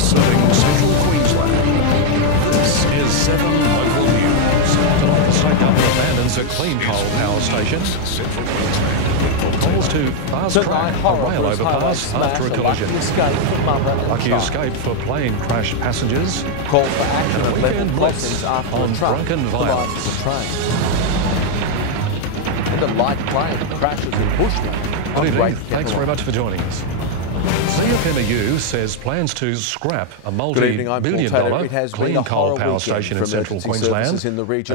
Serving Central Queensland. This is 7 Local News. Tonight, the state government abandons a clean coal power station. Central Queensland. Calls to fast-track a rail overpass after a collision. Lucky escape for plane crash passengers. Call for action at level blitz crossings after on a truck drunken collides violence. the train. And a light plane crashes in bushland. Good evening. Thanks very much for joining us. CFMEU says plans to scrap a multi-billion-dollar clean coal power station in Central Queensland,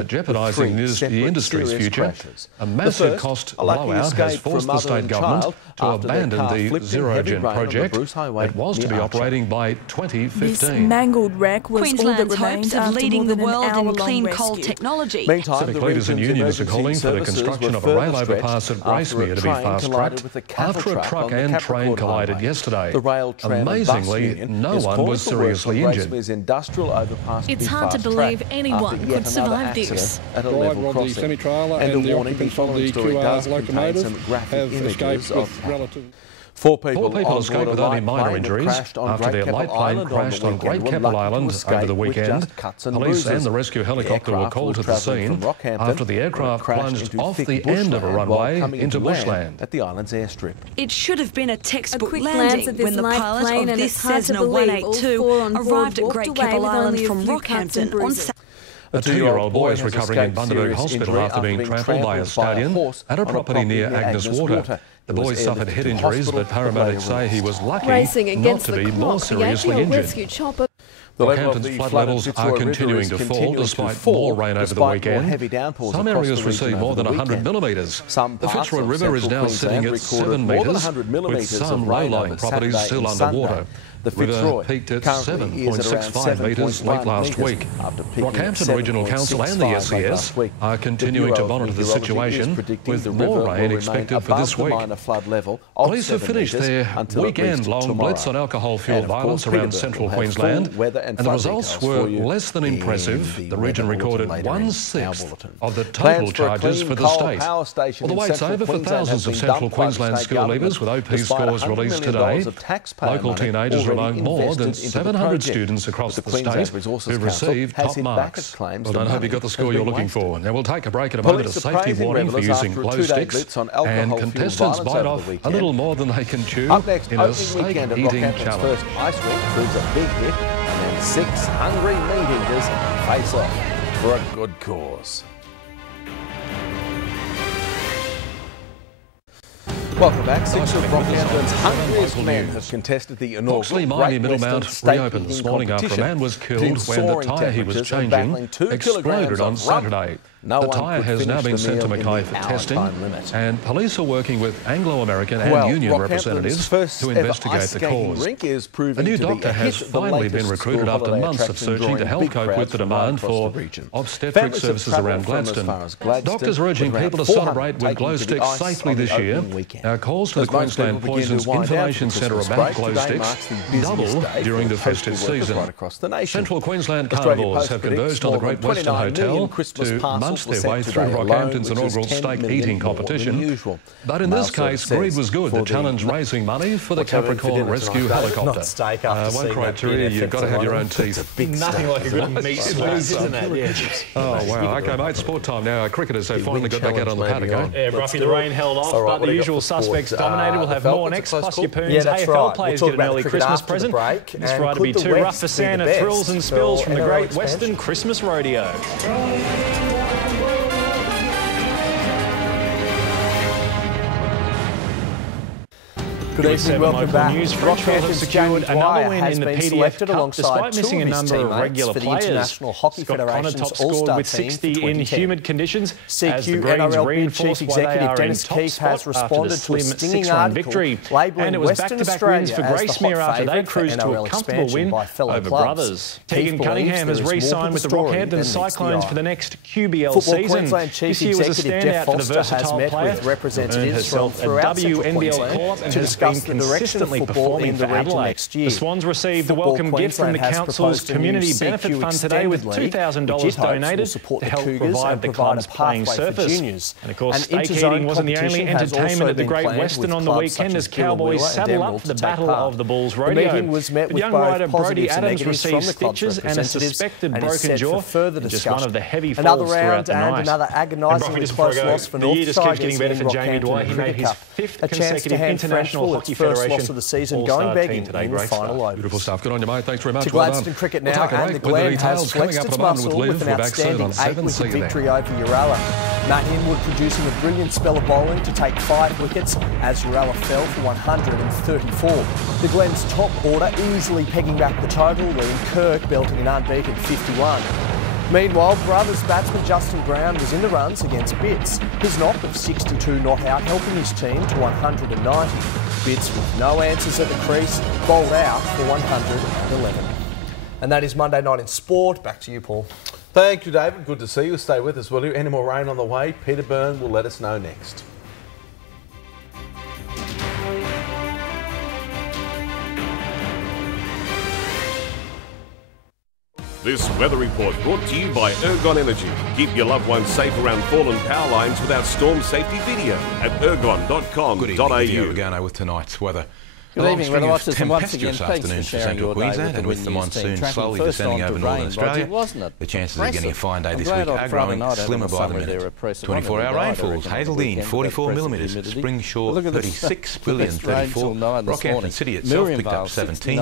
jeopardising the industry's future. A massive cost blowout has forced the state government to abandon the zero-gen project that was to be operating by 2015. This mangled wreck was Queensland's all that remained hopes of after leading more the than an world in hour-long clean rescue. coal technology. Meantime, Civic leaders and unions are calling for the construction of a rail overpass at Gracemere to be fast-tracked after a truck and train collided yesterday. Amazingly, no one was seriously injured. It's hard to believe anyone could survive this. Driver of the semi-trailer and the occupants of the QR locomotive have escaped with relative... Four people escaped with only minor injuries after their light plane crashed on Great Keppel Island over the weekend. Police and the rescue helicopter were called to the scene after the aircraft plunged off the end of a runway into bushland. At the island's airstrip. It should have been a textbook quick landing glance at this when the light pilot plane of and this it's hard to Cessna believe all 182 four on board arrived at walked Great away Keppel with Island only a from few cuts and Rockhampton on bruises. Saturday. A 2-year-old boy is recovering in Bundaberg Hospital after being trampled by a stallion at a property near Agnes Water. The boy suffered head injuries, but paramedics say he was lucky not to be more seriously injured. Rockhampton's flood levels are continuing to fall despite more rain over the weekend. Some areas receive more than 100 millimetres. The Fitzroy River is now sitting at 7 metres, with some low-lying properties still underwater. The river peaked at 7.65 metres late last week. Rockhampton Regional Council and the SES are continuing to monitor the situation, with more rain expected for this week. Police have finished their weekend-long blitz on alcohol-fuelled violence around Central Queensland, and the results were less than impressive. The region recorded 1/6 of the total charges for the state. Well, the wait's over for thousands of Central Queensland school leavers, with OP scores released today. Local teenagers are among more than 700 students across the state who've received top marks. Well done, hope you got the score you're looking for. Now we'll take a break in a moment. A safety warning for using glow sticks, and contestants bite off a little more than they can chew in a steak-eating challenge. First ice rink proves a big hit, and then 6 hungry meat eaters face off for a good cause. Welcome back. 6 of Rockhampton's hungriest men have contested the inaugural Great Western State reopened this Eating morning after a Competition. man was killed when the tyre he was changing exploded on Saturday. The tyre has now been sent to Mackay for testing, and police are working with Anglo-American and union representatives to investigate the cause. A new doctor has finally been recruited after months of searching to help cope with the demand for obstetric services around Gladstone. Doctors are urging people to celebrate with glow sticks safely this year. Calls to the Queensland Poisons Information Centre about glow sticks double during the festive season. Central Queensland carnivores have converged on the Great Western Hotel to munch their way through Rockhampton's inaugural steak eating competition. But in this case, greed was good to challenge raising money for the Capricorn Rescue Helicopter. One criteria, you've got to have your own teeth. Nothing like a good meat squeeze, isn't it? Yeah. Oh, wow. OK, mate, sport time now. Our cricketers have finally got back out on the pad again. Yeah, Ruffy, the rain held off, but the usual suspects dominated. We'll have more next, plus your Poons. AFL players get an early Christmas present. This Friday will be too rough for Santa. Thrills and spills from the Great Western Christmas Rodeo. Good evening, welcome back. Rockhampton have secured another win in the PDF Cup despite missing a number of regular players. Scott Connor top scored with 60 in humid conditions as the Greens reinforced why they are in top spot after the slim 6-run victory. And it was back-to-back wins for Gracemere after they cruised to a comfortable win over Brothers. Tegan Cunningham has re-signed with the Rockhampton Cyclones for the next QBL season. This year was a standout for the versatile player, who earned herself a WNBL call-up and has been consistently performing for Adelaide. The Swans received the welcome gift from the Council's Community Benefit Fund today with $2,000 donated to help provide the club's playing surface. And of course, staycating wasn't the only entertainment at the Great Western on the weekend as Cowboys saddle up for the Battle of the Bulls rodeo. But young rider Brodie Adams received stitches and a suspected broken jaw in just one of the heavy falls throughout the night. Another agonisingly close loss for North The year just keeps getting better for Jamie Dwight. He made his 5th consecutive International Hockey Federation of the season, going begging today. Great final over. Beautiful stuff. Good on you, mate. Thanks very much. To Gladstone cricket now, and the Glen has flexed its muscle with an outstanding 8-wicket victory over Uralla. Matt Inwood producing a brilliant spell of bowling to take 5 wickets as Uralla fell for 134. The Glen's top order easily pegging back the total, Liam Kirk belting an unbeaten 51. Meanwhile, Brothers batsman Justin Brown was in the runs against Bitts. His knock of 62 not out helping his team to 190. Bitts with no answers at the crease, bowled out for 111. And that is Monday Night in Sport. Back to you, Paul. Thank you, David. Good to see you. Stay with us, will you? Any more rain on the way? Peter Byrne will let us know next. This weather report brought to you by Ergon Energy. Keep your loved ones safe around fallen power lines with our storm safety video at ergon.com.au. Good evening, Livio Regano with tonight's weather. Good evening, weather watchers, and once again, thanks for sharing your day with and with the monsoon slowly descending over northern Australia, the chances of getting a fine day this week are growing slimmer by the minute. 24-hour rainfalls, Hazeldean 44 millimetres, Spring Shore 36, Bulletin 34, Rockhampton City itself picked up 17.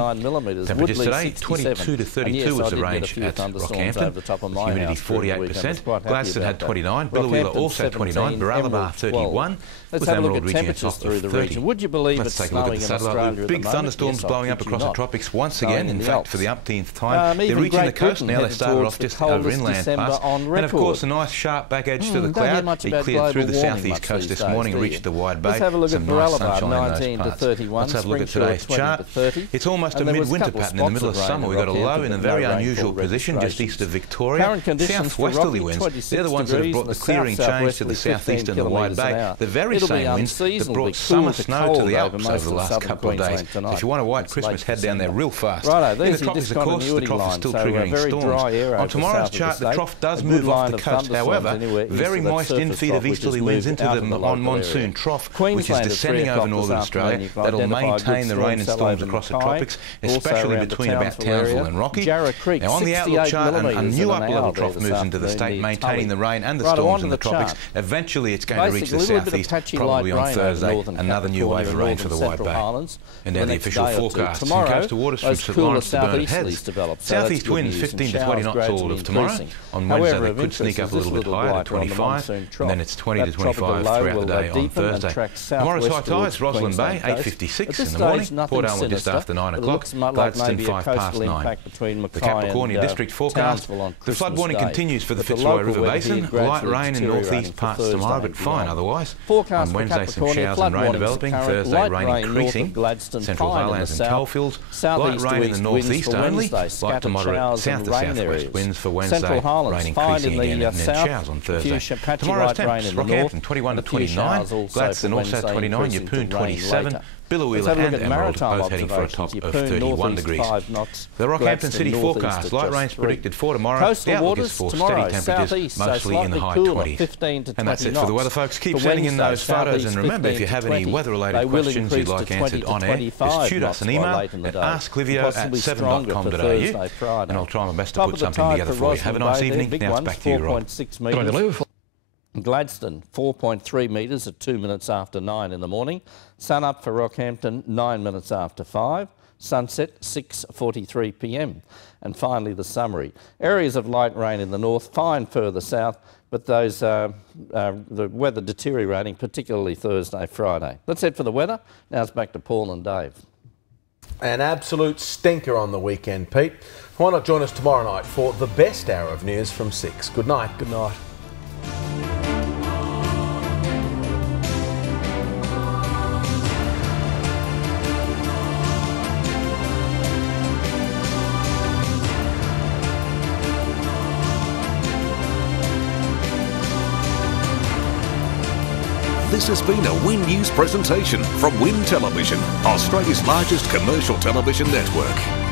Temperatures today 22 to 32 was the range at Rockhampton, humidity 48%, Gladstone had 29, Billawheeler also 29, Barralabar 31, with Emerald reaching a top of 30. Let's take a look at the satellite. Big thunderstorms blowing up across the tropics once again, in fact for the upteenth time. They're reaching the coast now. They started off just over inland pass. And of course a nice sharp back edge to the cloud. It cleared through the southeast coast this morning, reached the wide bay. Some nice sunshine in those parts. Let's have a look at today's chart. It's almost a midwinter pattern in the middle of summer. We've got a low in a very unusual position just east of Victoria. Southwesterly winds, they're the ones that have brought the clearing change to the southeast and the wide bay. The very same winds that brought summer snow to the Alps over the last couple of days. So if you want a white Christmas, head down there real fast. In the tropics, of course, the trough is still triggering storms. On tomorrow's chart, the trough does move off the coast. However, very moist infeed of easterly winds into the monsoon trough, which is descending over northern Australia. That'll maintain the rain and storms across the tropics, especially between about Townsville and Rocky. Now, on the outlook chart, a new upper-level trough moves into the state, maintaining the rain and the storms in the tropics. Eventually, it's going to reach the southeast, probably on Thursday. Another new wave of rain for the wide bay. And now the official forecast. In coastal waters from St Lawrence to Burnet Heads. Southeast winds 15 to 20 knots all of tomorrow. On Wednesday they could sneak up a little bit higher to 25, and then it's 20 to 25 throughout the day on Thursday. Tomorrow's high tides, Roslyn Bay 8:56 in the morning, Port Alma just after 9 o'clock, Gladstone 5 past 9. The Capricornia District forecast, the flood warning continues for the Fitzroy River Basin, light rain in northeast parts tomorrow but fine otherwise. On Wednesday some showers and rain developing, Thursday rain increasing, Central Highlands and coalfields, light rain in the northeast only, light to moderate south to southwest winds for Wednesday, rain increasing again and then showers on Thursday. Tomorrow's temps, Rockhampton 21 to 29, Gladstone also 29, Yeppoon 27, Billawheeler and Emerald both heading for a top of 31 degrees. The Rockhampton City forecast, light rains predicted for tomorrow. The outlook is for steady temperatures, mostly in the high 20s. And that's it for the weather, folks. Keep sending in those photos, and remember, if you have any weather-related questions you'd like answered on air, just shoot us an email at asklivio@7.com.au, and I'll try my best to put something together for you. Have a nice evening. Now it's back to you, Rob. Gladstone, 4.3 metres at 2 minutes after 9 in the morning. Sun up for Rockhampton, 9 minutes after 5. Sunset, 6:43 p.m. And finally, the summary. Areas of light rain in the north, fine further south, but those the weather deteriorating, particularly Thursday, Friday. Let's head for the weather. Now it's back to Paul and Dave. An absolute stinker on the weekend, Pete. Why not join us tomorrow night for the best hour of news from 6? Good night. Good night. This has been a Win News presentation from Win Television, Australia's largest commercial television network.